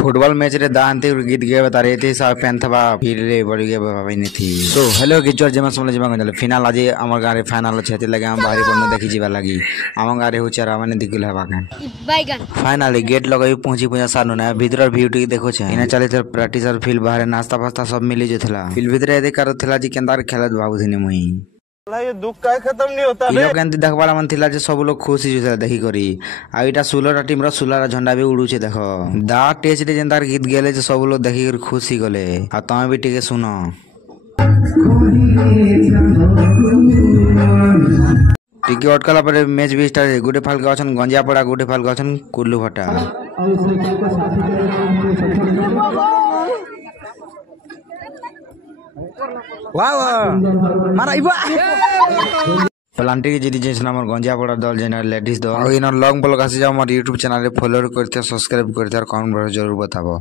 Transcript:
Football match रे दांती गीत गे बता रहे थे सब फैन थबा फिर रे बड़ी गे भाई नहीं थी तो हेलो गिजर जेमा समले जेमा गंजल फाइनल आज हमर गारे फाइनल छेती लगे हम बाहरी पड़ने देखि जीवा लगी हम गारे हो चरा माने दिखिल हवा का बैगन फाइनली गेट लगाई पहुंची पूजा सानु ना भीतर ब्यूटी देखो छे इना चले तो प्रैक्टिस और फील बाहर नाश्ता पास्ता सब मिली जेथला फील भीतर एदे करथला जी केंदार खेलत बाबू थिने मुई ये दुख का खत्म नहीं होता बे लोग एंती देखबाला मन थिला जे सब लोग खुशी जुला देखि करी आ इटा 16 टीम रो 16 झंडा भी उड़ू छे देखो दा टेच रे जेंदार गीत गेले जे सब लोग देखि कर खुशी गले आ तमे भी टिके सुनो टिके अटकला पर मैच भी स्टार्ट गुडे फाल गाछन गंजिया पड़ा गुडे फाल गाछन कुल्लू भटा वाह मारा इबा प्लांटी जिदी जेसन हमर गंजिया पड़ा दल जेना लेडीज दल और इन लॉन्ग ब्लॉग आसी जा हमर YouTube चैनल रे फॉलो करते सब्सक्राइब करते और कमेंट जरूर बताबो।